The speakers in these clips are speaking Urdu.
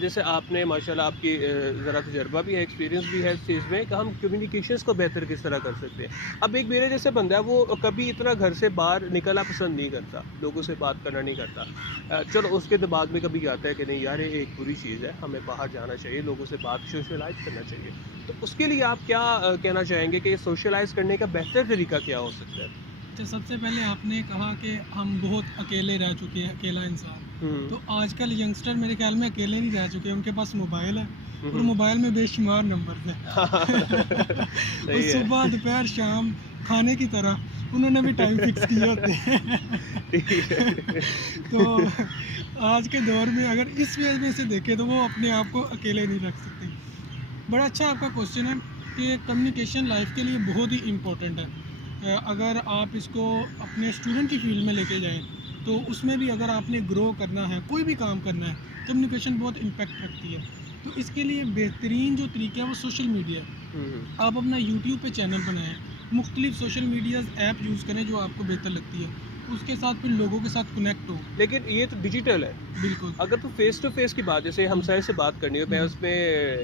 جیسے آپ نے ماشاءاللہ آپ کی ذرا تجربہ بھی ہے، ایکسپیرینس بھی ہے اس چیز میں کہ ہم کمیونیکیشنس کو بہتر کس طرح کر سکتے ہیں. اب ایک میرے جیسے بندہ ہے وہ کبھی اتنا گھر سے باہر نکلنا پسند نہیں کرتا، لوگوں سے بات کرنا نہیں کرتا. چلو اس کے دماغ میں کبھی آتا ہے کہ نہیں یار یہ ایک بری چیز ہے، ہمیں باہر جانا چاہیے، لوگوں سے بات سوشلائز کرنا چاہیے. تو اس کے لیے آپ کیا کہنا چاہیں گے کہ سوشلائز کرنے کا بہتر طریقہ کیا ہو سکتا ہے؟ اچھا، سب سے پہلے آپ نے کہا کہ ہم بہت اکیلے رہ چکے ہیں، اکیلا انسان. تو آج کل ینگسٹر میرے خیال میں اکیلے نہیں رہ چکے، ان کے پاس موبائل ہے اور موبائل میں بے شمار نمبر ہیں. اور صحیح ہے. صبح دوپہر شام کھانے کی طرح انہوں نے بھی ٹائم فکس کیے ہوتے ہیں. ٹھیک ہے. تو آج کے دور میں اگر اس وجہ سے دیکھیں تو وہ اپنے آپ کو اکیلے نہیں رکھ سکتے. بڑا اچھا آپ کا کوشچن ہے کہ کمیونیکیشن لائف کے لیے بہت ہی امپورٹنٹ ہے. اگر آپ اس کو اپنے اسٹوڈنٹ کی فیلڈ میں لے کے جائیں تو اس میں بھی اگر آپ نے گرو کرنا ہے، کوئی بھی کام کرنا ہے، کمیونیکیشن بہت امپیکٹ رکھتی ہے. تو اس کے لیے بہترین جو طریقہ ہے وہ سوشل میڈیا ہے. آپ اپنا یوٹیوب پہ چینل بنائیں، مختلف سوشل میڈیاز ایپ یوز کریں جو آپ کو بہتر لگتی ہے، اس کے ساتھ پھر لوگوں کے ساتھ کنیکٹ ہو. لیکن یہ تو ڈیجیٹل ہے. بالکل. اگر تو فیس ٹو فیس کی بات، جیسے ہمسائے سے بات کرنی ہو، میں اس میں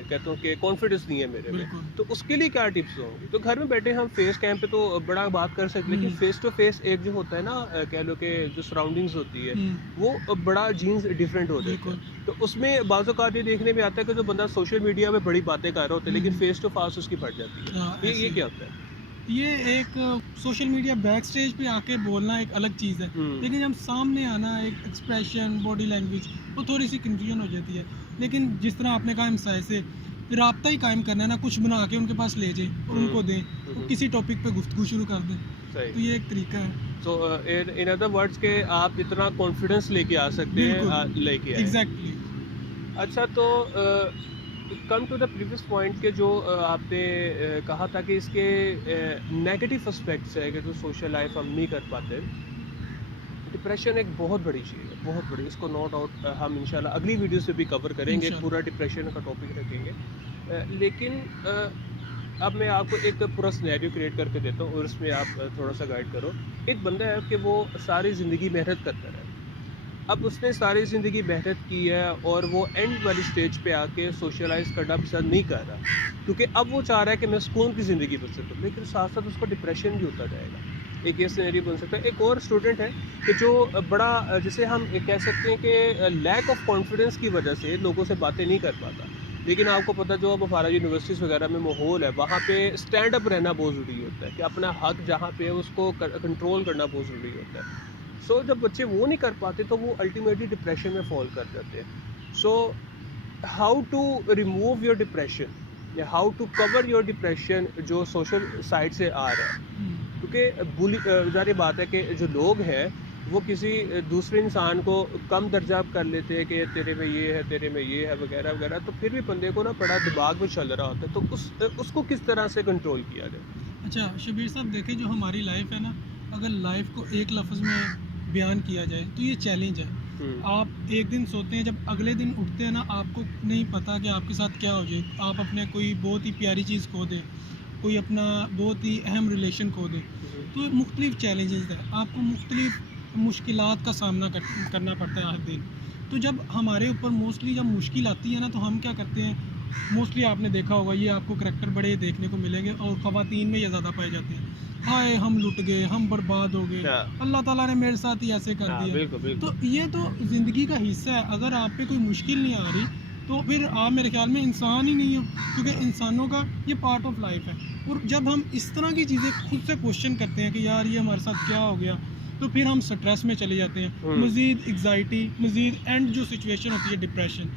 کہتا ہوں کہ کانفیڈنس نہیں ہے میرے میں، بالکل. تو اس کے لیے کیا ٹپس ہوں گی؟ تو گھر میں بیٹھے ہم فیس کیم پہ تو بڑا بات کر سکتے، لیکن فیس ٹو فیس ایک جو ہوتا ہے نا، کہہ لو کہ جو سراؤنڈنگز ہوتی ہے وہ بڑا جینس ڈفرینٹ ہو جاتا ہے. تو اس میں بعض اوقات یہ دیکھنے میں آتا ہے کہ جو بندہ سوشل میڈیا پہ بڑی باتیں کر رہا ہوتا ہے لیکن فیس ٹو فیس اس کی پڑ جاتی ہے. یہ کیا ہوتا ہے؟ یہ ایک سوشل میڈیا بیک سٹیج پہ آ کے بولنا ایک الگ چیز ہے، لیکن جب سامنے آنا ایک ایکسپریشن، باڈی لینگویج، وہ تھوڑی سی کنفیوژن ہو جاتی ہے. لیکن جس طرح آپ نے کہا ہمسائے سے رابطہ ہی قائم کرنا ہے نا، کچھ بنا کے ان کے پاس لے جائیں اور ان کو دیں، کسی ٹاپک پہ گفتگو شروع کر دیں. تو یہ ایک طریقہ ہے. سو ان ادر ورڈس کہ آپ اتنا کانفیڈنس لے کے آ سکتے ہیں، لے کے آئے. ایگزیکٹلی. اچھا، تو come to the previous point کہ جو آپ نے کہا تھا کہ اس کے نیگیٹو اسپیکٹس ہے کہ جو سوشل لائف ہم نہیں کر پاتے. ڈپریشن ایک بہت بڑی چیز ہے، بہت بڑی. اس کو نوٹ آؤٹ ہم انشاءاللہ اگلی ویڈیو سے بھی کور کریں گے، پورا ڈپریشن کا ٹاپک رکھیں گے. لیکن اب میں آپ کو ایک پورا سینیریو کریٹ کر کے دیتا ہوں اور اس میں آپ تھوڑا سا گائیڈ کرو. ایک بندہ ہے کہ وہ ساری زندگی محنت کرتا رہا، اب اس نے ساری زندگی محنت کی ہے اور وہ اینڈ والی سٹیج پہ آ کے سوشلائز کرنا پسند نہیں کر رہا، کیونکہ اب وہ چاہ رہا ہے کہ میں سکون کی زندگی بن سکوں، لیکن ساتھ ساتھ اس کو ڈپریشن بھی ہوتا جائے گا. ایک یہ سینیریو بن سکتا ہے. ایک اور اسٹوڈنٹ ہے کہ جو بڑا جسے ہم کہہ سکتے ہیں کہ لیک آف کانفیڈنس کی وجہ سے لوگوں سے باتیں نہیں کر پاتا. لیکن آپ کو پتہ جو اب ہمارا یونیورسٹیز وغیرہ میں ماحول ہے، وہاں پہ اسٹینڈ اپ رہنا بہت ضروری ہوتا ہے کہ اپنا حق جہاں پہ ہے اس کو کنٹرول کرنا بہت ضروری ہوتا ہے. سو جب بچے وہ نہیں کر پاتے تو وہ الٹیمیٹلی ڈپریشن میں فال کر جاتے ہیں. So how to remove your depression یا how to cover your depression جو سوشل سائڈ سے آ رہا ہے. کیونکہ ظاہر بات ہے کہ جو لوگ ہیں وہ کسی دوسرے انسان کو کم درجہ کر لیتے ہیں کہ تیرے میں یہ ہے، تیرے میں یہ ہے، وغیرہ وغیرہ. تو پھر بھی بندے کو نا بڑا دماغ میں چل رہا ہوتا ہے. تو اس کو کس طرح سے کنٹرول کیا جائے؟ اچھا شبیر صاحب، دیکھیں جو ہماری لائف ہے نا، اگر لائف کو ایک لفظ میں بیان کیا جائے تو یہ چیلنج ہے. آپ ایک دن سوتے ہیں، جب اگلے دن اٹھتے ہیں نا، آپ کو نہیں پتہ کہ آپ کے ساتھ کیا ہو جائے. آپ اپنے کوئی بہت ہی پیاری چیز کھو دیں، کوئی اپنا بہت ہی اہم ریلیشن کھو دیں. تو مختلف چیلنجز ہیں، آپ کو مختلف مشکلات کا سامنا کرنا پڑتا ہے ہر دن. تو جب ہمارے اوپر موسٹلی جب مشکل آتی ہے نا، تو ہم کیا کرتے ہیں، موسٹلی آپ نے دیکھا ہوگا، یہ آپ کو کریکٹر بڑے دیکھنے کو ملیں گے اور خواتین میں یہ زیادہ پائے جاتے ہیں. ہائے ہم لٹ گئے، ہم برباد ہو گئے، اللہ تعالیٰ نے میرے ساتھ ہی ایسے کر دیا. تو یہ تو زندگی کا حصہ ہے. اگر آپ پہ کوئی مشکل نہیں آ رہی تو پھر آپ میرے خیال میں انسان ہی نہیں ہو، کیونکہ انسانوں کا یہ پارٹ آف لائف ہے. اور جب ہم اس طرح کی چیزیں خود سے کوشچن کرتے ہیں کہ یار یہ ہمارے ساتھ کیا ہو گیا، تو پھر ہم سٹریس میں چلے جاتے ہیں، مزید انگزائٹی، مزید اینڈ جو سچویشن ہوتی ہے ڈپریشن.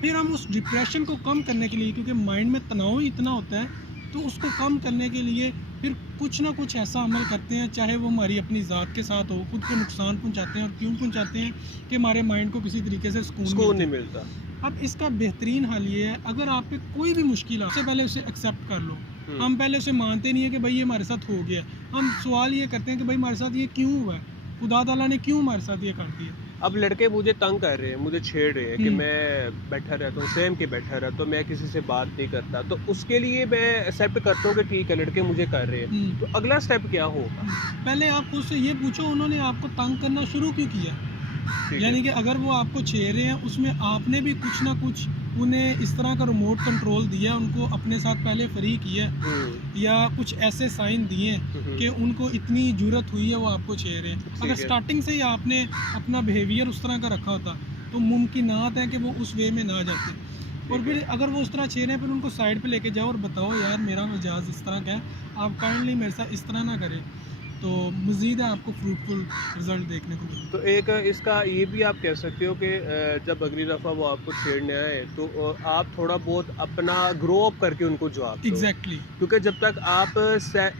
پھر ہم اس ڈپریشن کو کم کرنے کے لیے، کیونکہ مائنڈ میں تناؤ اتنا ہوتا ہے، تو اس کو کم کرنے کے لیے پھر کچھ نہ کچھ ایسا عمل کرتے ہیں، چاہے وہ ہماری اپنی ذات کے ساتھ ہو. خود کو نقصان پہنچاتے ہیں. اور کیوں پہنچاتے ہیں؟ کہ ہمارے مائنڈ کو کسی طریقے سے سکون نہیں ملتا. اب اس کا بہترین حل یہ ہے، اگر آپ پہ کوئی بھی مشکل ہے، اس سے پہلے اسے ایکسیپٹ کر لو. ہم پہلے اسے مانتے نہیں ہیں کہ بھائی یہ ہمارے ساتھ ہو گیا. ہم سوال یہ کرتے ہیں کہ بھائی ہمارے ساتھ یہ کیوں ہوا ہے، خدا تعالیٰ نے کیوں ہمارے ساتھ یہ کر دیا. اب لڑکے مجھے تنگ کر رہے ہیں، مجھے چھیڑ رہے ہیں کہ میں بیٹھا رہتا ہوں، سیم کے بیٹھا رہتا ہوں، میں کسی سے بات نہیں کرتا. تو اس کے لیے میں ایکسیپٹ کرتا ہوں کہ ٹھیک ہے لڑکے مجھے کر رہے ہیں. تو اگلا سٹیپ کیا ہوگا؟ پہلے آپ خود سے یہ پوچھو، انہوں نے آپ کو تنگ کرنا شروع کیوں کیا؟ یعنی کہ اگر وہ آپ کو چھیڑ رہے ہیں اس میں آپ نے بھی کچھ نہ کچھ انہیں اس طرح کا ریموٹ کنٹرول دیا، ان کو اپنے ساتھ پہلے فری کیا یا کچھ ایسے سائن دیے کہ ان کو اتنی جرت ہوئی ہے وہ آپ کو چھیڑ رہے ہیں۔ اگر سٹارٹنگ سے ہی آپ نے اپنا بیہیویئر اس طرح کا رکھا ہوتا تو ممکنات ہیں کہ وہ اس وے میں نہ جاتے، اور پھر اگر وہ اس طرح چھیڑ رہے ہیں پھر ان کو سائڈ پہ لے کے جاؤ اور بتاؤ یار میرا مزاج اس طرح کا ہے، آپ کائنڈلی میرے ساتھ اس طرح نہ کریں، تو مزید آپ کو فروٹفل رزلٹ دیکھنے کو ملے۔ تو ایک اس کا یہ بھی آپ کہہ سکتے ہو کہ جب اگلی دفعہ وہ آپ کو چھیڑنے آئے تو آپ تھوڑا بہت اپنا گرو اپ کر کے ان کو جواب دو، ایگزیکٹلی، کیونکہ جب تک آپ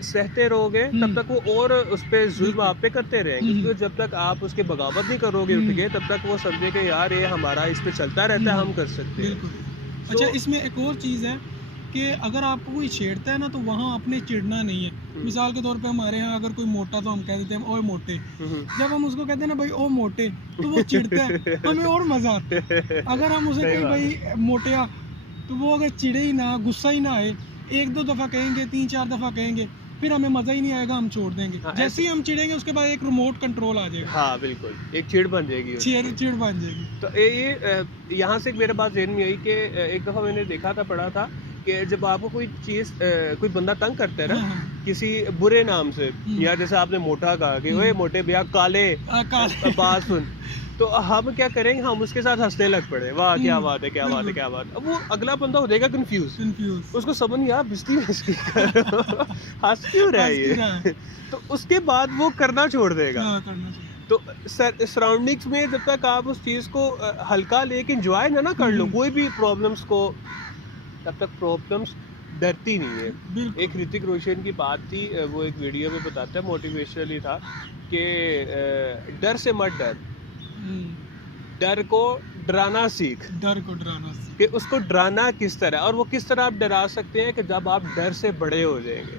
سہتے رہو گے تب تک وہ اور اس پہ ظلم آپ پہ کرتے رہیں گے، کیونکہ جب تک آپ اس کے بغاوت نہیں کرو گے اٹھ کے تب تک وہ سمجھے کہ یار یہ ہمارا اس پہ چلتا رہتا ہے، ہم کر سکتے ہیں۔ بالکل۔ اچھا اس میں ایک اور چیز ہے کہ اگر آپ کو کوئی چھیڑتا ہے نا تو وہاں آپ نے چڑنا نہیں ہے۔ مثال کے طور پہ ہمارے ہاں اگر کوئی موٹا تو ہم کہہ دیتے ہیں اوے موٹے، جب ہم اس کو کہتے ہیں نا بھائی او موٹے تو وہ چڑھتا ہے، ہمیں اور مزہ آتا ہے۔ اگر ہم اسے کہیں بھائی موٹیا تو وہ اگر چڑھے ہی نہ، غصہ ہی نہ آئے، ایک دو دفعہ کہیں گے، تین چار دفعہ کہیں گے، پھر ہمیں مزہ ہی نہیں آئے گا، ہم چھوڑ دیں گے۔ جیسے ہی ہم چڑھیں گے اس کے بعد ایک ریموٹ کنٹرول آ جائے گا۔ ہاں بالکل، ایک چڑ بن جائے گی، چڑ بن جائے گی۔ تو یہ یہاں سے میرے پاس ذہن میں آئی کہ ایک دفعہ میں نے دیکھا تھا، پڑھا تھا کہ جب آپ کو کوئی چیز کوئی بندہ تنگ کرتا ہے نا کسی برے نام سے، یا جیسے آپ نے موٹا کہا کہ اوے موٹے بیا کالے بات سن، تو ہم کیا کریں گے، ہم اس کے ساتھ ہنسنے لگ پڑے، واہ کیا بات ہے، کیا بات ہے، کیا بات ہے۔ اب وہ اگلا بندہ ہو جائے گا کنفیوز، اس کو سمجھ نہیں آ بستی ہنس کیوں رہا ہے یہ، تو اس کے بعد وہ کرنا چھوڑ دے گا۔ تو سراؤنڈنگس میں جب تک آپ اس چیز کو ہلکا لے کے انجوائے نہ کر لو کوئی بھی پرابلمس کو، تب تک پرابلمس ڈرتی نہیں ہے۔ ایک رتک روشن کی بات تھی، وہ ایک ویڈیو میں بتاتا ہے، موٹیویشنلی تھا کہ ڈر سے مت ڈر، ڈر کو ڈرانا سیکھ، کہ اس کو ڈرانا کس طرح، اور وہ کس طرح آپ ڈرا سکتے ہیں کہ جب آپ ڈر سے بڑے ہو جائیں گے۔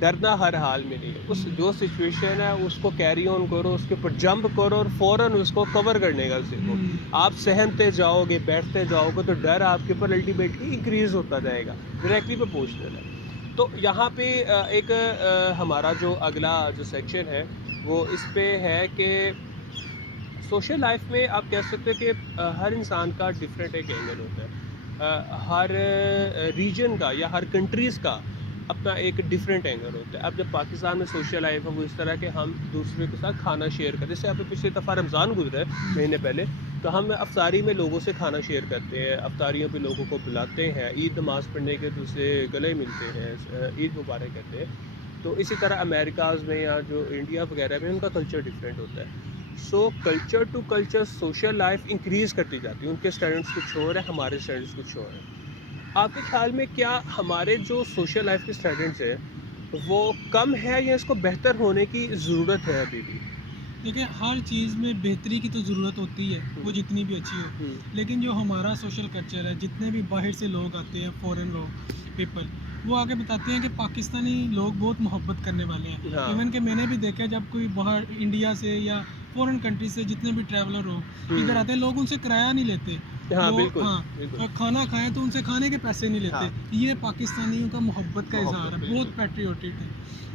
ڈرنا ہر حال میں نہیں ہے، اس جو سچویشن ہے اس کو کیری آن کرو، اس کے اوپر جمپ کرو اور فوراً اس کو کور کرنے کا سیکھو۔ آپ سہمتے جاؤ گے، بیٹھتے جاؤ گے تو ڈر آپ کے اوپر الٹیمیٹلی انکریز ہوتا جائے گا، ڈائریکٹلی پہ پہنچنے لگا۔ تو یہاں پہ ایک ہمارا جو اگلا جو سیکشن ہے وہ اس پہ ہے کہ سوشل لائف میں آپ کہہ سکتے ہیں کہ ہر انسان کا ڈفرینٹ ایک اینگل ہوتا ہے، ہر ریجن کا یا ہر کنٹریز کا اپنا ایک ڈفرینٹ اینگل ہوتا ہے۔ اب جب پاکستان میں سوشل لائف ہے وہ اس طرح کہ ہم دوسرے کے ساتھ کھانا شیئر کرتے ہیں، جیسے آپ کو پچھلے دفعہ رمضان گزرا ہے مہینے پہلے، تو ہم افطاری میں لوگوں سے کھانا شیئر کرتے ہیں، افطاریوں پہ لوگوں کو بلاتے ہیں، عید نماز پڑھنے کے دوسرے گلے ملتے ہیں، عید مبارک کہتے ہیں۔ تو اسی طرح امریکاز میں یا جو انڈیا وغیرہ میں ان کا کلچر ڈفرینٹ ہوتا ہے۔ So culture to culture social life increase کرتی جاتی ہے، ان کے اسٹینڈرڈس کچھ اور ہیں، ہمارے اسٹینڈرڈس کچھ اور ہیں۔ آپ کے خیال میں کیا ہمارے جو سوشل لائف کے اسٹینڈرڈس ہیں وہ کم ہے یا اس کو بہتر ہونے کی ضرورت ہے ابھی بھی؟ دیکھیں ہر چیز میں بہتری کی تو ضرورت ہوتی ہے، وہ جتنی بھی اچھی ہو، لیکن جو ہمارا سوشل کلچر ہے، جتنے بھی باہر سے لوگ آتے ہیں، فورن لوگ، پیپل، وہ آگے بتاتے ہیں کہ پاکستانی لوگ بہت محبت کرنے والے ہیں۔ ایون کہ میں نے بھی دیکھا جب کوئی باہر انڈیا سے یا فورن کنٹری سے جتنے بھی ٹریولر ہو ادھر آتے ہیں، لوگ ان سے کرایہ نہیں لیتے، کھانا کھائیں تو ان سے کھانے کے پیسے نہیں لیتے۔ یہ پاکستانیوں کا محبت کا اظہار ہے، بہت پیٹریوٹک ہے۔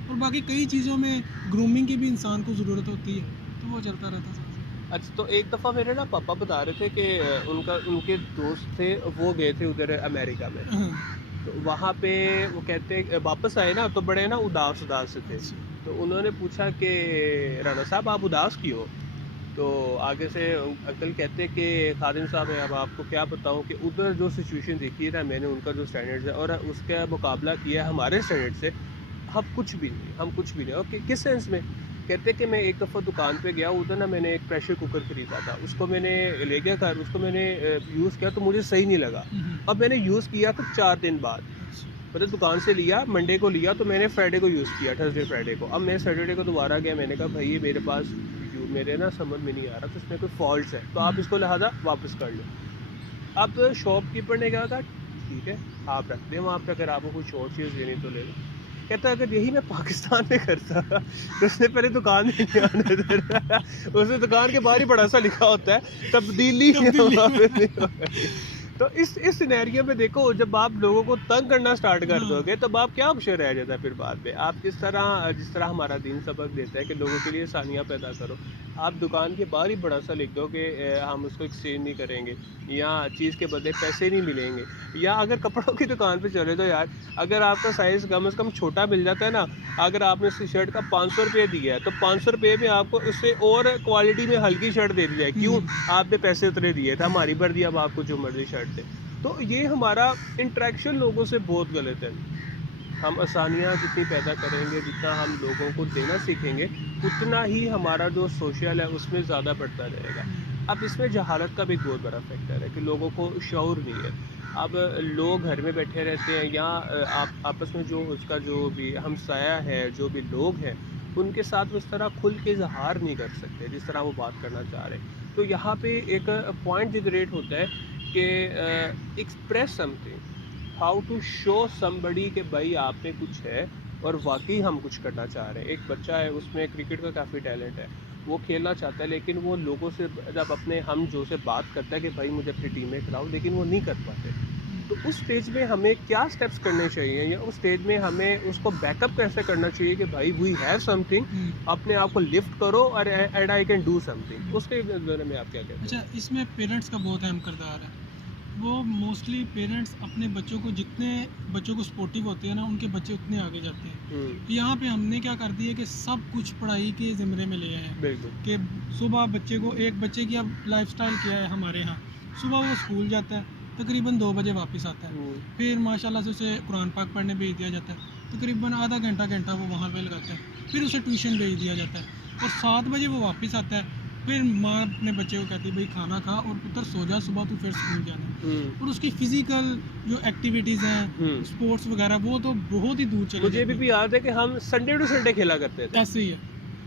اور باقی کئی چیزوں میں گرومنگ کی بھی انسان کو ضرورت ہوتی ہے، تو وہ چلتا رہتا ہے۔ اچھا، تو ایک دفعہ میرے نا پاپا بتا رہے تھے کہ ان کے دوست تھے، وہ گئے تھے ادھر امریکہ میں، تو وہاں پہ وہ کہتے واپس آئے نا تو بڑے نا اداس سے تھے، تو انہوں نے پوچھا کہ رانا صاحب آپ اداس کیوں؟ تو آگے سے انکل کہتے کہ خادم صاحب اب آپ کو کیا بتاؤں کہ ادھر جو سچویشن دیکھی ہے نا میں نے، ان کا جو اسٹینڈرڈ ہے اور اس کا مقابلہ کیا ہے ہمارے اسٹینڈرڈ سے، ہم کچھ بھی نہیں۔ اور کس سینس میں؟ کہتے کہ میں ایک دفعہ دکان پہ گیا، ادھر نا میں نے ایک پریشر کوکر خریدا تھا، اس کو میں نے لے گیا گھر، اس کو میں نے یوز کیا تو مجھے صحیح نہیں لگا۔ اب میں نے یوز کیا تو 4 دن بعد، مطلب دکان سے لیا، منڈے کو لیا تو میں نے فرائیڈے کو یوز کیا، تھرسڈے فرائیڈے کو۔ اب میں سیٹرڈے کو دوبارہ گیا، میں نے کہا بھائی میرے پاس میرے نا سمجھ میں نہیں آ رہا، تو اس میں کوئی فالٹس ہے تو آپ اس کو لہٰذا واپس کر لو۔ اب شاپ کیپر نے کہا ٹھیک ہے آپ رکھ دیں وہاں پہ، اگر آپ کو کچھ اور چیز لینی تو لے لو۔ کہتا اگر یہی میں پاکستان میں کرتا تو اس نے پہلے دکان میں نہیں آنے دیتا، اس نے دکان کے باہر ہی بڑا سا لکھا ہوتا ہے تبدیلی۔ تو اس سینیریو میں دیکھو جب آپ لوگوں کو تنگ کرنا سٹارٹ کر دو گے تب آپ کیا آپشن رہ جاتا ہے پھر بعد میں. آپ جس طرح ہمارا دین سبق دیتا ہے کہ لوگوں کے لیے آسانیاں پیدا کرو. آپ دکان کے باہر ہی بڑا سا لکھ دو کہ ہم اس کو ایکسچینج نہیں کریں گے, یا چیز کے بدلے پیسے نہیں ملیں گے. یا اگر کپڑوں کی دکان پہ چلے تو یار اگر آپ کا سائز کم از کم چھوٹا مل جاتا ہے نا, اگر آپ نے اس شرٹ کا 500 روپے دیا ہے تو 500 روپے میں آپ کو اس سے اور کوالٹی میں ہلکی شرٹ دے دی جائے. کیوں؟ آپ نے پیسے اتنے دیے تھے, ہماری مرضی, اب آپ کو جو مرضی شرٹ دے. تو یہ ہمارا انٹریکشن لوگوں سے بہت غلط ہے. ہم آسانیاں جتنی پیدا کریں گے, جتنا ہم لوگوں کو دینا سیکھیں گے, اتنا ہی ہمارا جو سوشل ہے اس میں زیادہ بڑھتا رہے گا. اب اس میں جہالت کا بھی بہت بڑا فیکٹر ہے کہ لوگوں کو شعور نہیں ہے. اب لوگ گھر میں بیٹھے رہتے ہیں, یا آپ آپس میں جو اس کا جو بھی ہمسایہ ہے, جو بھی لوگ ہیں, ان کے ساتھ اس طرح کھل کے اظہار نہیں کر سکتے جس طرح وہ بات کرنا چاہ رہے. تو یہاں پہ ایک پوائنٹ جنریٹ ہوتا ہے کہ express something, how to show somebody کہ بھائی آپ میں کچھ ہے اور واقعی ہم کچھ کرنا چاہ رہے ہیں. ایک بچہ ہے, اس میں کرکٹ کا کافی ٹیلنٹ ہے, وہ کھیلنا چاہتا ہے, لیکن وہ لوگوں سے جب اپنے ہم جو سے بات کرتا ہے کہ بھائی مجھے اپنی ٹیم میں کھلاؤ, لیکن وہ نہیں کر پاتے. تو اس سٹیج میں ہمیں کیا سٹیپس کرنے چاہیے, یا اس سٹیج میں ہمیں اس کو بیک اپ کیسے کرنا چاہیے کہ بھائی وی ہیو سم تھنگ, اپنے آپ کو لفٹ کرو اور and I can do something. اس کے بارے میں آپ کیا کہتے ہیں؟ اچھا, اس میں پیرنٹس کا بہت اہم کردار ہے. وہ موسٹلی پیرنٹس اپنے بچوں کو, جتنے بچوں کو سپورٹیو ہوتے ہیں نا, ان کے بچے اتنے آگے جاتے ہیں. یہاں پہ ہم نے کیا کر دیا کہ سب کچھ پڑھائی کے زمرے میں لے آئے ہیں. بالکل. کہ صبح بچے کو, ایک بچے کی اب لائف سٹائل کیا ہے ہمارے ہاں, صبح وہ اسکول جاتا ہے, تقریباً 2 بجے واپس آتا ہے. پھر ماشاءاللہ سے اسے قرآن پاک پڑھنے بھیج دیا جاتا ہے, تقریباً آدھا گھنٹہ وہ وہاں پہ لگاتا ہے. پھر اسے ٹیوشن بھیج دیا جاتا ہے, اور 7 بجے وہ واپس آتا ہے. پھر ماں اپنے بچے کو کہتی ہے بھائی کھانا کھا اور پتر سو جا, صبح تو پھر اسکول جانا. اور اس کی فزیکل جو ایکٹیویٹیز ہیں, اسپورٹس وغیرہ, وہ تو بہت ہی دور چلے. مجھے بھی یاد ہے کہ ہم سنڈے ٹو سنڈے کھیلا کرتے تھے. ایسے ہی ہے,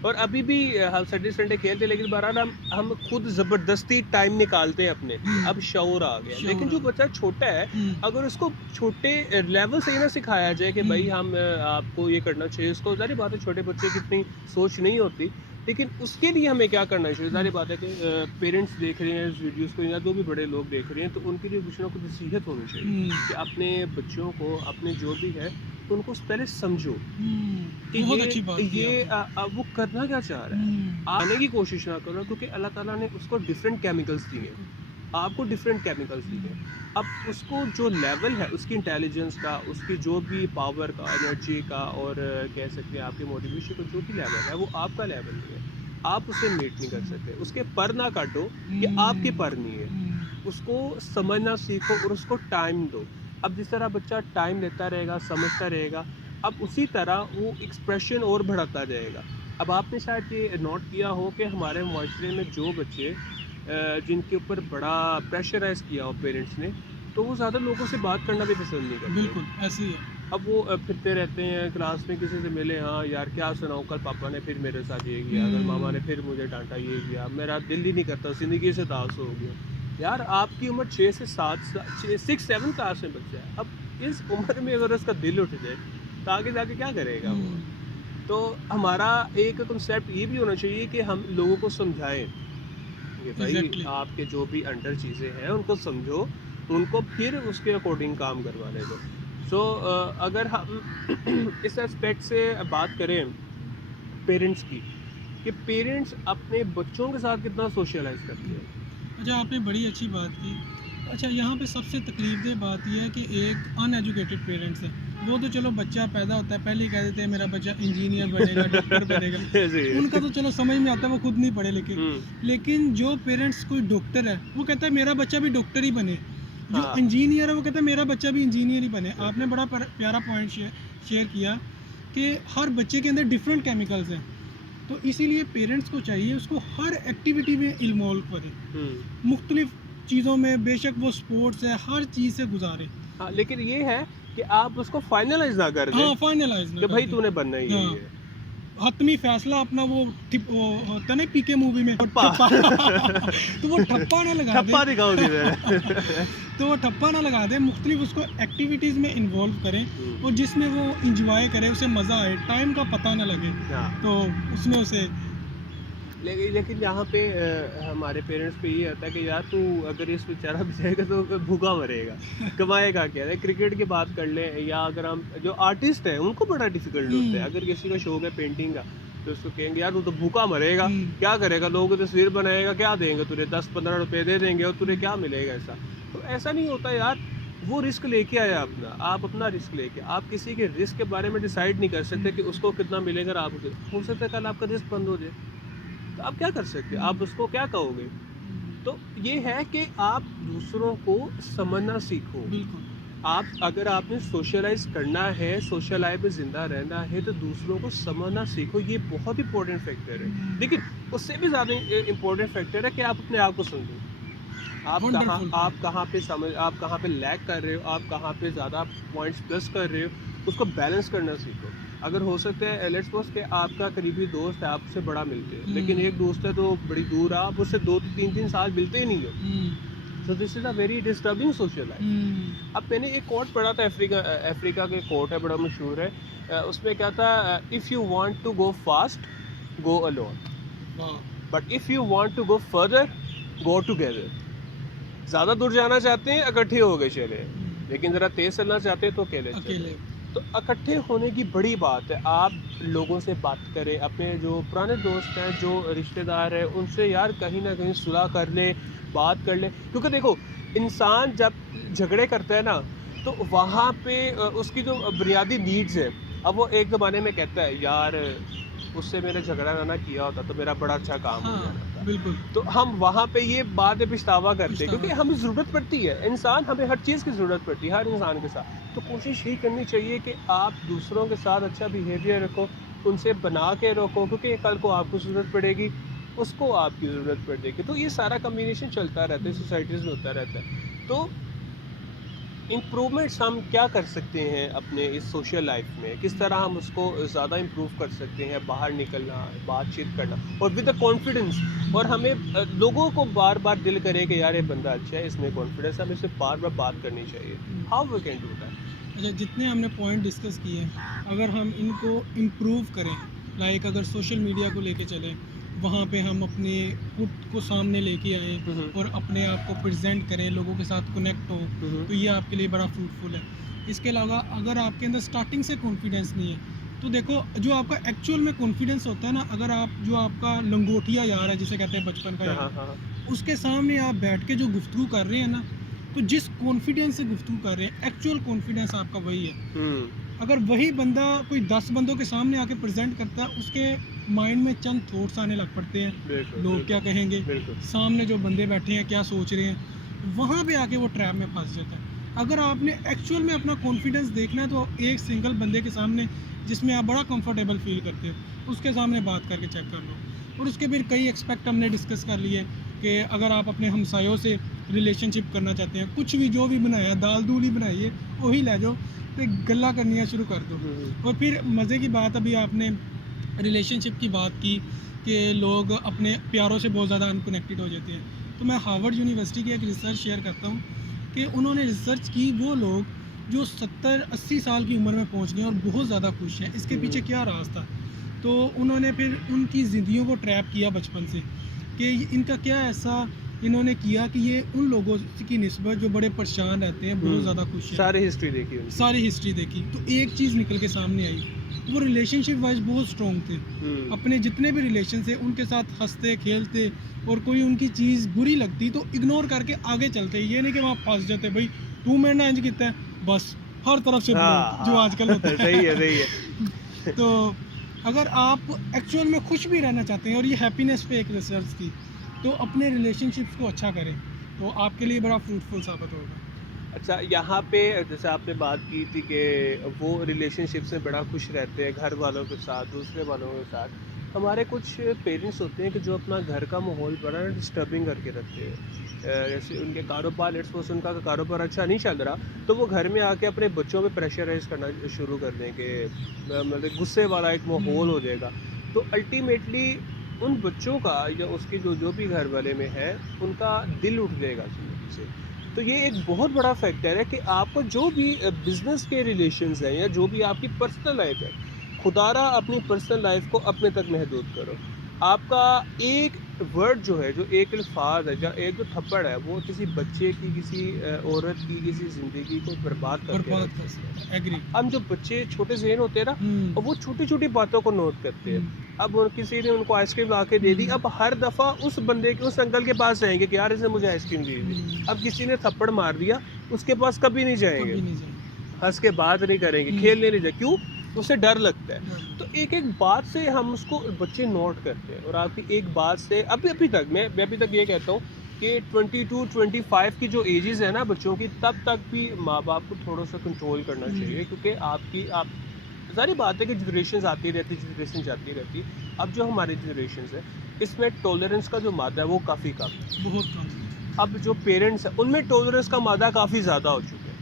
اور ابھی بھی ہم سنڈے کھیلتے, لیکن بہرحال ہم خود زبردستی ٹائم نکالتے ہیں اپنے. اب شعور آ گیا. لیکن جو بچہ چھوٹا ہے, اگر اس کو چھوٹے لیول سے ہی نہ سکھایا جائے کہ بھائی ہم آپ کو یہ کرنا چاہیے, اس کو ظاہر بات ہے چھوٹے بچے کی اتنی سوچ نہیں ہوتی, لیکن اس کے لیے ہمیں کیا کرنا چاہیے. ظاہر بات ہے کہ پیرنٹس دیکھ رہے ہیں اس ویڈیوز کو, یا جو بھی بڑے لوگ دیکھ رہے ہیں, تو ان کے لیے کچھ نہ کچھ نصیحت ہونی چاہیے کہ اپنے بچوں کو, اپنے جو بھی ہے ان کو پہلے سمجھو کہ یہ وہ کرنا کیا چاہ رہا ہے. آنے کی کوشش نہ کرو, کیونکہ اللہ تعالیٰ نے اس کو ڈفرینٹ کیمیکلس دیے, آپ کو ڈفرینٹ کیمیکلس دیے. اب اس کو جو لیول ہے اس کی انٹیلیجنس کا, اس کی جو بھی پاور کا, انرجی کا, اور کہہ سکتے ہیں آپ کے موٹیویشن کا جو بھی لیول ہے, وہ آپ کا لیول نہیں ہے. آپ اسے میٹ نہیں کر سکتے. اس کے پر نہ کاٹو کہ آپ کے پر نہیں ہے. اس کو سمجھنا سیکھو اور اس کو ٹائم دو. اب جس طرح بچہ ٹائم لیتا رہے گا, سمجھتا رہے گا, اب اسی طرح وہ ایکسپریشن اور بڑھاتا جائے گا. اب آپ نے شاید یہ نوٹ کیا ہو کہ ہمارے معاشرے میں جو بچے جن کے اوپر بڑا پریشرائز کیا ہو پیرنٹس نے, تو وہ زیادہ لوگوں سے بات کرنا بھی پسند نہیں کرتے. بالکل ایسے ہی ہے. اب وہ پھرتے رہتے ہیں کلاس میں, کسی سے ملے, ہاں یار کیا سناؤں, کل پاپا نے پھر میرے ساتھ یہ کیا, کل ماما نے پھر مجھے ڈانٹا, یہ کیا, میرا دل ہی نہیں کرتا, زندگی سے داس ہو گیا. یار آپ کی عمر 6 سے 7 کلاس میں بچہ ہے. اب اس عمر میں اگر اس کا دل اٹھ جائے تو آگے جا کے کیا کرے گا وہ. تو ہمارا ایک کنسیپٹ یہ بھی ہونا چاہیے کہ ہم لوگوں کو سمجھائیں کہ بھائی آپ کے جو بھی انڈر چیزیں ہیں ان کو سمجھو, ان کو پھر اس کے اکارڈنگ کام کروانے دو. سو اگر ہم اس اسپیکٹ سے بات کریں پیرنٹس کی, کہ پیرنٹس اپنے بچوں کے ساتھ کتنا سوشلائز کرتے ہیں. اچھا, آپ نے بڑی اچھی بات کی. اچھا, یہاں پہ سب سے تکلیف دہ بات یہ ہے کہ ایک ان ایجوکیٹڈ پیرنٹس ہے. وہ تو چلو بچہ پیدا ہوتا ہے پہلے ہی کہہ دیتے ہیں میرا بچہ انجینئر بنے گا, ڈاکٹر بنے گا. ان کا تو چلو سمجھ میں آتا ہے, وہ خود نہیں پڑھے لکھے. لیکن جو پیرنٹس کوئی ڈاکٹر ہے وہ کہتا ہے میرا بچہ بھی ڈاکٹر ہی بنے, جو انجینئر ہے وہ کہتا ہے میرا بچہ بھی انجینئر ہی بنے. آپ نے بڑا پیارا پوائنٹ شیئر کیا کہ ہر بچے کے اندر ڈفرینٹ کیمیکلز ہیں. تو اسی لیے پیرنٹس کو چاہیے اس کو ہر ایکٹیویٹی میں انوالو کریں, مختلف چیزوں میں, بے شک وہ سپورٹس ہے, ہر چیز سے گزارے. لیکن یہ ہے کہ آپ اس کو فائنلائز نہ کر دیں. ہاں, فائنلائز کہ بھائی تو نے بننا ہی ہے. حتمی فیصلہ اپنا وہ ہوتا نا پی کے مووی میں, تو وہ ٹھپا نہ لگا دے. تو وہ ٹھپا نہ لگا دے, مختلف اس کو ایکٹیویٹیز میں انوالو کریں, اور جس میں وہ انجوائے کرے, اسے مزہ آئے, ٹائم کا پتہ نہ لگے, تو اس میں اسے لیکن یہاں پہ ہمارے پیرنٹس پہ یہ آتا ہے کہ یار تو اگر اس پہ چڑھا بھی جائے گا تو بھوکا مرے گا، کمائے گا کیا ہے. کرکٹ کی بات کر لیں، یا اگر ہم جو آرٹسٹ ہیں ان کو بڑا ڈیفیکلٹ ہوتا ہے. اگر کسی کا شوق ہے پینٹنگ کا تو اس کو کہیں گے یار تو بھوکا مرے گا، کیا کرے گا، لوگوں کی تصویر بنائے گا، کیا دیں گے تجھے، 10-15 روپے دے دیں گے اور تجھے کیا ملے گا. ایسا تو ایسا نہیں ہوتا یار. وہ رسک لے کے آیا اپنا، آپ اپنا رسک لے کے، آپ کسی کے رسک کے بارے میں ڈیسائیڈ نہیں کر سکتے کہ اس کو کتنا ملے گا. آپ ہو سکتا ہے کل آپ کا رسک بند ہو جائے تو آپ کیا کر سکتے، آپ اس کو کیا کہو گے. تو یہ ہے کہ آپ دوسروں کو سمجھنا سیکھو. بالکل. اگر آپ نے سوشلائز کرنا ہے، سوشل لائف میں زندہ رہنا ہے تو دوسروں کو سمجھنا سیکھو. یہ بہت امپورٹنٹ فیکٹر ہے. لیکن اس سے بھی زیادہ امپورٹنٹ فیکٹر ہے کہ آپ اپنے آپ کو سمجھو. آپ کہاں پہ لیگ کر رہے ہو، آپ کہاں پہ زیادہ پوائنٹس پلس کر رہے ہو، اس کو بیلنس کرنا سیکھو. اگر ہو سکتا ہے لیٹس سپوز کہ آپ کا قریبی دوست ہے، آپ سے بڑا ملتے ہیں، لیکن ایک دوست ہے تو بڑی دور ہے، آپ اس سے 2-3 سال ملتے ہی نہیں ہو. So this is a very disturbing social life. اب میں نے ایک کوٹ پڑھا تھا، افریقہ کے کوٹ ہے، بڑا مشہور ہے. اس میں کیا تھا، if you want to go fast go alone, but if you want to go further go together. زیادہ دور جانا چاہتے ہیں اکٹھے ہو گئے چلے، لیکن ذرا تیز چلنا چاہتے ہیں تو اکیلے. تو اکٹھے ہونے کی بڑی بات ہے. آپ لوگوں سے بات کریں، اپنے جو پرانے دوست ہیں، جو رشتہ دار ہیں، ان سے یار کہیں نہ کہیں صلح کر لیں، بات کر لیں. کیونکہ دیکھو انسان جب جھگڑے کرتا ہے نا تو وہاں پہ اس کی جو بنیادی نیڈز ہیں، اب وہ ایک زمانے میں کہتا ہے یار اس سے میں نے جھگڑا نہ کیا ہوتا تو میرا بڑا اچھا کام ہو جاتا تھا. بالکل. تو ہم وہاں پہ یہ بات پچھتاوا کرتے ہیں کیونکہ ہمیں ضرورت پڑتی ہے. ہمیں ہر چیز کی ضرورت پڑتی ہے، ہر انسان کے ساتھ. تو کوشش یہی کرنی چاہیے کہ آپ دوسروں کے ساتھ اچھا بیہیویئر رکھو، ان سے بنا کے رکھو، کیونکہ کل کو آپ کو ضرورت پڑے گی، اس کو آپ کی ضرورت پڑے گی. تو یہ سارا کمبینیشن چلتا رہتا ہے، سوسائٹیز میں ہوتا رہتا ہے. تو امپرومنٹس ہم کیا کر سکتے ہیں اپنے اس سوشل لائف میں، کس طرح ہم اس کو زیادہ امپروو کر سکتے ہیں، باہر نکلنا، بات چیت کرنا، اور ود دا کانفیڈنس. اور ہمیں لوگوں کو بار بار دل کرے کہ یار یہ بندہ اچھا ہے، اس میں کانفیڈنس ہے، ہمیں اس سے بار بار بات کرنی چاہیے. How we can do that. اچھا، جتنے ہم نے پوائنٹ ڈسکس کیے ہیں، اگر ہم ان کو امپروو کریں، لائک اگر سوشل میڈیا کو لے کے چلیں، وہاں پہ ہم اپنے خود کو سامنے لے کے آئیں اور اپنے آپ کو پریزنٹ کریں، لوگوں کے ساتھ کنیکٹ ہوں، تو یہ آپ کے لیے بڑا فروٹفل ہے. اس کے علاوہ اگر آپ کے اندر سٹارٹنگ سے کانفیڈنس نہیں ہے تو دیکھو جو آپ کا ایکچوئل میں کانفیڈنس ہوتا ہے نا، اگر آپ جو آپ کا لنگوٹیا یار ہے جسے کہتے ہیں بچپن کا یار، اس کے سامنے آپ بیٹھ کے جو گفتگو کر رہے ہیں نا، تو جس کانفیڈنس سے گفتگو کر رہے ہیں، ایکچوئل کانفیڈنس آپ کا وہی ہے. اگر وہی بندہ کوئی 10 بندوں کے سامنے آ کے پریزنٹ کرتا ہے، اس کے مائنڈ میں چند تھاٹس آنے لگ پڑتے ہیں، لوگ کیا کہیں گے، سامنے جو بندے بیٹھے ہیں کیا سوچ رہے ہیں، وہاں پہ آ کے وہ ٹریپ میں پھنس جاتا ہے. اگر آپ نے ایکچوئل میں اپنا کانفیڈنس دیکھنا ہے تو ایک سنگل بندے کے سامنے جس میں آپ بڑا کمفرٹیبل فیل کرتے ہیں، اس کے سامنے بات کر کے چیک کر لو. اور اس کے پھر کئی ایکسپیکٹ ہم نے ڈسکس کر لیے کہ اگر آپ اپنے ہمسایوں سے ریلیشن شپ کرنا چاہتے ہیں، کچھ بھی جو بھی بنایا، دال دول ہی بنائیے، وہی لے جاؤ، تو گلا کرنی شروع کر دو. اور پھر مزے کی بات، ابھی آپ نے ریلیشن شپ کی بات کی کہ لوگ اپنے پیاروں سے بہت زیادہ انکنیکٹڈ ہو جاتے ہیں، تو میں ہارورڈ یونیورسٹی کی ایک ریسرچ شیئر کرتا ہوں کہ انہوں نے ریسرچ کی وہ لوگ جو 70-80 سال کی عمر میں پہنچ گئے اور بہت زیادہ خوش ہیں، اس کے پیچھے کیا راز تھا. تو انہوں نے پھر ان کی زندگیوں کو ٹریپ کیا بچپن سے کہ ان کا کیا ایسا انہوں نے کیا کہ یہ ان لوگوں کی نسبت جو بڑے پریشان رہتے ہیں بہت زیادہ خوش ہیں. ساری ہسٹری دیکھی تو ایک چیز نکل کے سامنے آئی، وہ ریلیشن شپ وائز بہت اسٹرانگ تھے. اپنے جتنے بھی ریلیشن تھے ان کے ساتھ ہنستے کھیلتے، اور کوئی ان کی چیز بری لگتی تو اگنور کر کے آگے چلتے. یہ نہیں کہ وہاں پھنس جاتے، بھائی تو میں نے انج کیتا ہے، بس ہر طرف سے جو آج کل ہوتا ہے. صحیح ہے. تو اگر آپ ایکچوئل میں خوش بھی رہنا چاہتے ہیں، اور یہ ہیپینس پہ ایک ریسرچ تھی، تو اپنے ریلیشن شپس کو اچھا کریں تو آپ کے لیے بڑا فروٹفل ثابت ہوگا. اچھا، یہاں پہ جیسے آپ نے بات کی تھی کہ وہ ریلیشن شپ سے بڑا خوش رہتے ہیں گھر والوں کے ساتھ، دوسرے والوں کے ساتھ. ہمارے کچھ پیرنٹس ہوتے ہیں کہ جو اپنا گھر کا ماحول بڑا ڈسٹربنگ کر کے رکھتے ہیں. جیسے ان کے کاروبار، لیٹس سپوز ان کا کاروبار اچھا نہیں چل رہا تو وہ گھر میں آ کے اپنے بچوں پہ پریشرائز کرنا شروع کر دیں کہ مطلب غصے والا ایک ماحول ہو جائے گا. تو الٹیمیٹلی ان بچوں کا یا اس کے جو بھی گھر والے میں ہے ان کا دل اٹھ جائے گا زندگی سے. تو یہ ایک بہت بڑا فیکٹر ہے کہ آپ کو جو بھی بزنس کے ریلیشنز ہیں یا جو بھی آپ کی پرسنل لائف ہے، خدا را اپنی پرسنل لائف کو اپنے تک محدود کرو. آپ کا ایک ورڈ جو ہے, جو ایک الفاظ ہے, یا ایک جو تھپڑ ہے, وہ کسی بچے کی, کسی عورت کی, کسی زندگی کو برباد کر کے برباد رکھ کر سکتا سکتا ہے. ایگری. ہم جو بچے چھوٹے ذہن ہوتے ہیں نا, اور وہ چھوٹی چھوٹی باتوں کو نوٹ کرتے ہیں. اب کسی نے ان کو آئس کریم لا کے دے دی, اب ہر دفعہ اس بندے کے, اس انکل کے پاس جائیں گے کہ یار اس نے مجھے آئس کریم دی تھی. اب کسی نے تھپڑ مار دیا, اس کے پاس کبھی نہیں جائیں گے, کبھی نہیں جائے. ہنس کے بات نہیں کریں گے, کھیلنے نہیں جائیں. کیوں؟ اسے ڈر لگتا ہے. تو ایک ایک بات سے ہم اس کو بچے نوٹ کرتے ہیں. اور آپ کی ایک بات سے ابھی تک میں ابھی تک یہ کہتا ہوں کہ 22-25 کی جو ایجز ہے نا بچوں کی, تب تک بھی ماں باپ کو تھوڑا سا کنٹرول کرنا چاہیے. کیونکہ آپ ساری بات ہے کہ جنریشنز آتی رہتی, جنریشن جاتی رہتی. اب جو ہماری جنریشنز ہے, اس میں ٹولرنس کا جو مادہ ہے وہ کافی کم ہے. بہت کم. اب جو پیرنٹس ہیں ان میں ٹولرنس کا مادہ کافی زیادہ ہو چکا ہے.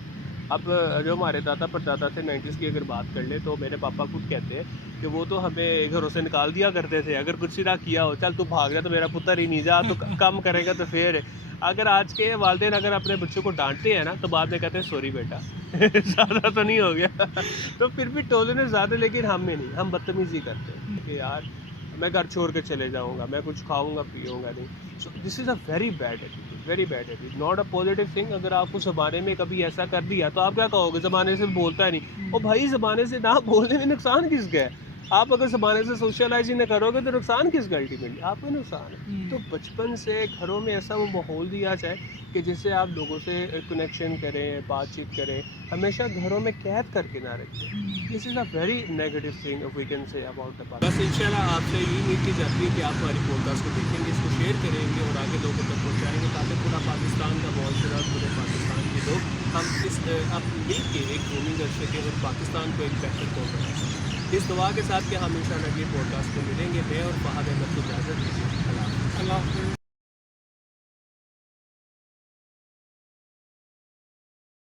اب جو ہمارے دادا پر دادا تھے 90s کی اگر بات کر لیں, تو میرے پاپا خود کہتے ہیں کہ وہ تو ہمیں گھروں سے نکال دیا کرتے تھے. اگر کچھ نہ کیا ہو, چل تو بھاگ جا, تو میرا پتر ہی نہیں جا, تو کم کرے گا تو پھر ہے. اگر آج کے والدین اگر اپنے بچوں کو ڈانٹتے ہیں نا, تو بعد میں کہتے ہیں سوری بیٹا, زیادہ تو نہیں ہو گیا. تو پھر بھی ٹولرنس زیادہ, لیکن ہم میں نہیں, ہم بدتمیزی کرتے ہیں کہ یار میں گھر چھوڑ کے چلے جاؤں گا, میں کچھ کھاؤں گا پیوں گا نہیں. So this is a very bad attitude, very bad attitude, not a positive thing. اگر آپ کو زمانے میں کبھی ایسا کر دیا تو آپ کیا کہو گے؟ زمانے سے بولتا ہے نہیں. اور بھائی زمانے سے نہ بولنے میں نقصان کس کا ہے؟ آپ اگر زمانے سے سوشلائز ہی نہ کرو گے تو نقصان کس کا؟ الٹیمیٹلی آپ کو نقصان ہے. تو بچپن سے گھروں میں ایسا وہ ماحول دیا جائے کہ جس سے آپ لوگوں سے کنیکشن کریں, بات چیت کریں, ہمیشہ گھروں میں قید کر کے نہ رکھیں. This is a very negative thing we can say about the Pakistan. بس انشاءاللہ آپ سے یہی امید کی جاتی ہے کہ آپ ہماری پوڈ کاسٹ کو دیکھیں گے, اس کو شیئر کریں گے اور آگے لوگوں تک پہنچائیں گے, تاکہ پورا پاکستان کا معاشرہ, پورے پاکستان کے لوگ ہم اس اب مل کے ایک گرومنگ کر سکیں اور پاکستان کو ایک بہتر قوم بنا سکیں. اس دعا کے ساتھ کہ ہم انشاءاللہ اگلی پوڈ کاسٹ کو ملیں گے. میں اور فہد احمد کو اجازت دیجیے. اللہ حافظ. اللہ حافظ.